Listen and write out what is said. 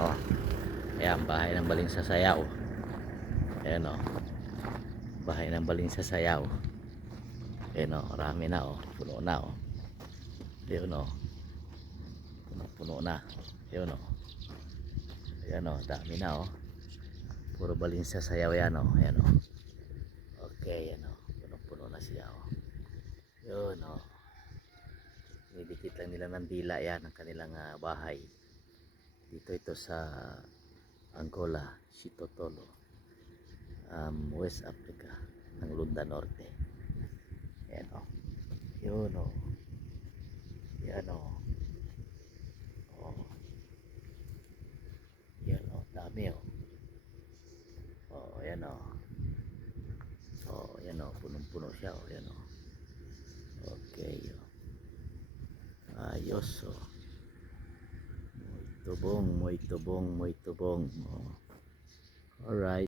oh. Ayan, bahay ng Baling sa Sayaw. Ayan oh. Bahay ng Baling sa Sayaw. Ayan oh, marami na oh. Puno na oh. Ayan oh. Puno na. Ayan oh. Ayan oh, dami na oh. Puro Baling sa Sayaw yan oh. Ayan oh. Okay, ayan oh. Puno na siya oh. Ayan oh. Nidikit lang nila ng dila yan ang kanilang bahay. Dito ito sa Angola, Sitotolo, West Africa, ng Lunda Norte. Ayan o. Yun o. Yan o. O. Yan o. Dami o. O. Yan o. O. Yan o. Punong-puno siya o. Yan o. Okay o. Ayos o. Muy tubong. Muy tubong. Muy tubong. O. Alright.